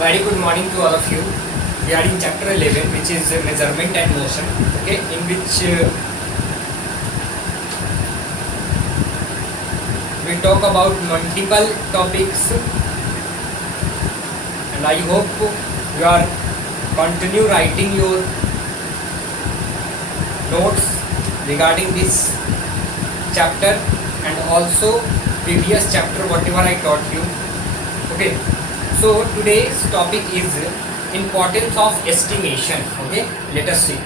Very good morning to all of you. We are in chapter 11, which is measurement and motion. Okay, in which we talk about multiple topics, and I hope you are continue writing your notes regarding this chapter and also previous chapter whatever I taught you. Okay, so today's topic is importance of estimation. Okay, let us see.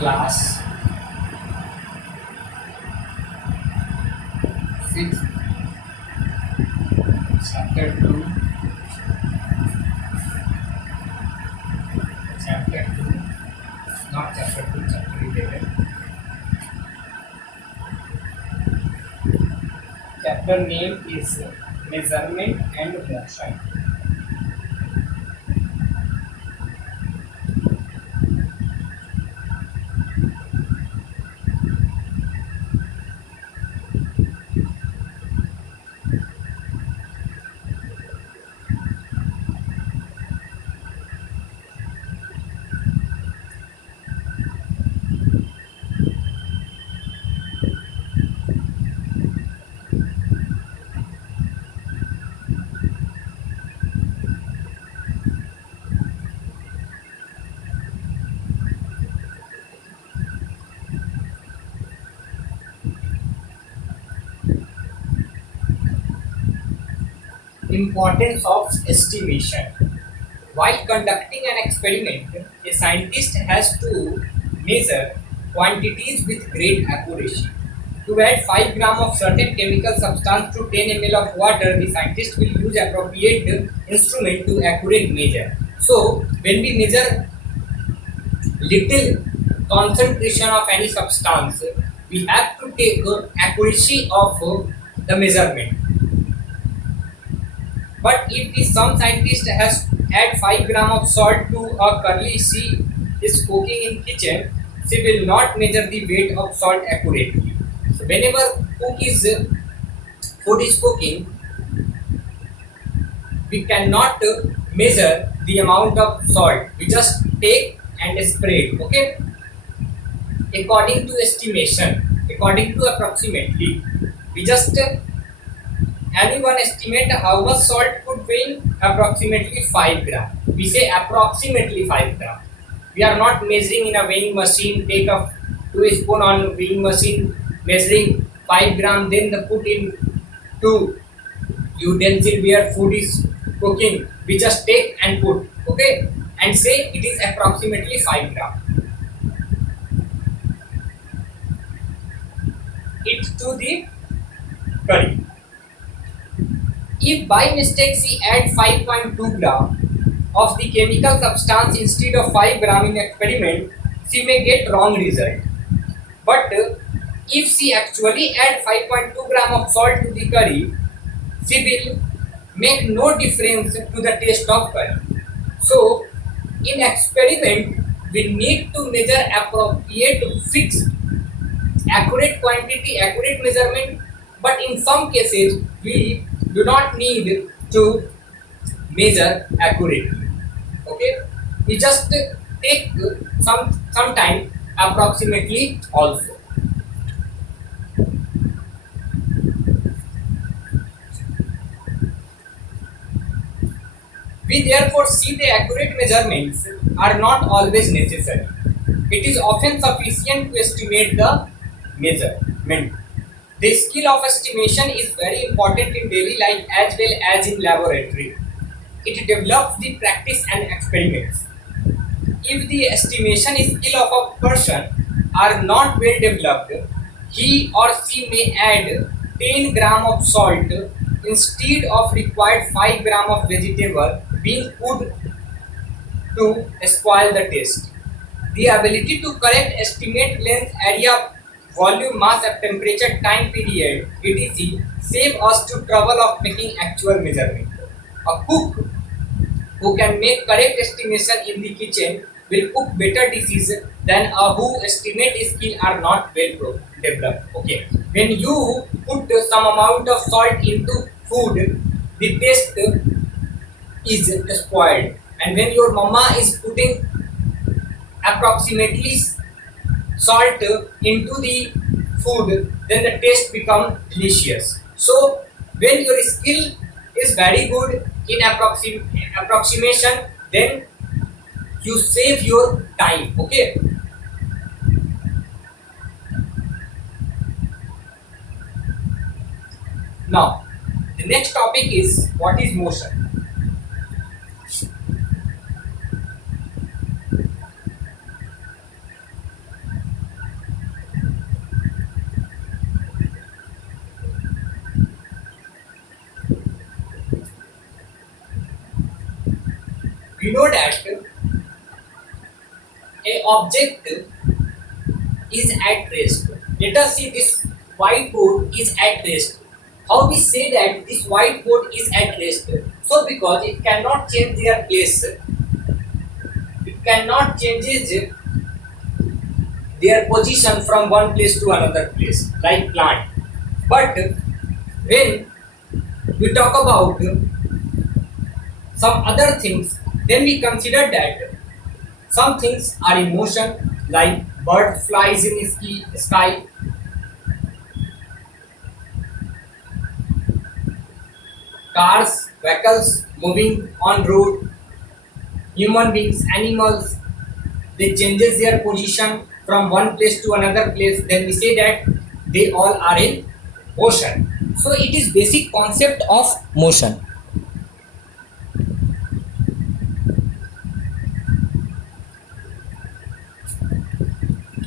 Class 6, chapter 2, not chapter 2, chapter 11. Chapter name is measurement and motion. Importance of estimation. While conducting an experiment, a scientist has to measure quantities with great accuracy. To add 5 grams of certain chemical substance to 10 ml of water, the scientist will use appropriate instrument to accurate measure. So, when we measure little concentration of any substance, we have to take accuracy of the measurement. But if the some scientist has add 5 grams of salt to a curry she is cooking in kitchen, she will not measure the weight of salt accurately. So whenever food is cooking, we cannot measure the amount of salt. We just take and spread. Okay, according to estimation, according to approximately, we just anyone estimate how much salt could weigh? Approximately 5 grams. We say approximately 5 grams. We are not measuring in a weighing machine, take a 2 spoon on weighing machine, measuring 5 grams, then the put in 2 utensil where food is cooking. We just take and put, okay, and say it is approximately 5 grams. It to the curry. If by mistake she add 5.2 gram of the chemical substance instead of 5 gram in experiment, she may get wrong result. But if she actually add 5.2 gram of salt to the curry, she will make no difference to the taste of curry. So, in experiment, we need to measure appropriate fixed accurate quantity, accurate measurement, but in some cases we do not need to measure accurately. Okay, we just take some time approximately also. We therefore see the accurate measurements are not always necessary. It is often sufficient to estimate the measurement. The skill of estimation is very important in daily life as well as in laboratory. It develops the practice and experiments. If the estimation skill of a person are not well developed, he or she may add 10 gram of salt instead of required 5 gram of vegetable being cooked to spoil the taste. The ability to correct estimate length, area, volume, mass, and temperature, time period, etc. save us to trouble of making actual measurement. A cook who can make correct estimation in the kitchen will cook better dishes than a who estimate skill are not well developed. Okay. when you put some amount of salt into food, the taste is spoiled. And when your mama is putting approximately salt into the food, then the taste become delicious. So when your skill is very good in approximation, then you save your time. Okay. Now the next topic is what is motion. We know that a object is at rest. Let us see this whiteboard is at rest. How we say that this whiteboard is at rest? So because it cannot change their place, it cannot change their position from one place to another place, like plant. But when we talk about some other things, then we consider that some things are in motion, like bird flies in the sky, cars, vehicles moving on road, human beings, animals, they changes their position from one place to another place. Then we say that they all are in motion. So it is basic concept of motion.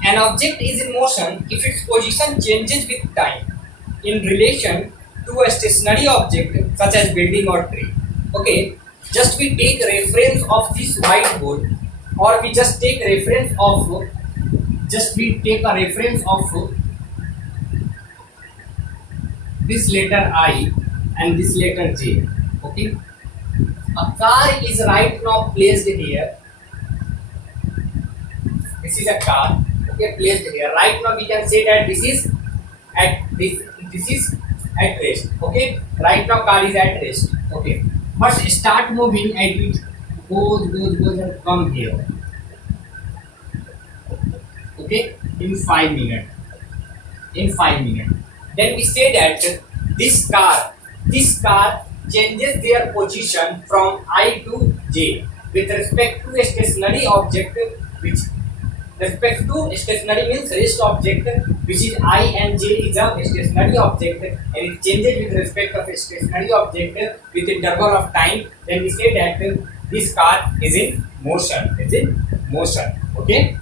An object is in motion if its position changes with time in relation to a stationary object such as building or tree. Okay, just we take reference of this whiteboard, or we just take reference of this letter I and this letter J. Okay, a car is right now placed here. This is a car. Okay, placed here. Right now we can say that this is at rest. Okay, right now car is at rest. Okay, but start moving and it goes and come here. Okay, in 5 minutes. In 5 minutes. Then we say that this car changes their position from I to J with respect to a stationary object, which respect to stationary means rest object, which is I, and J is a stationary object, and it changes with respect of a stationary object with interval of time. Then we say that this car is in motion. Okay.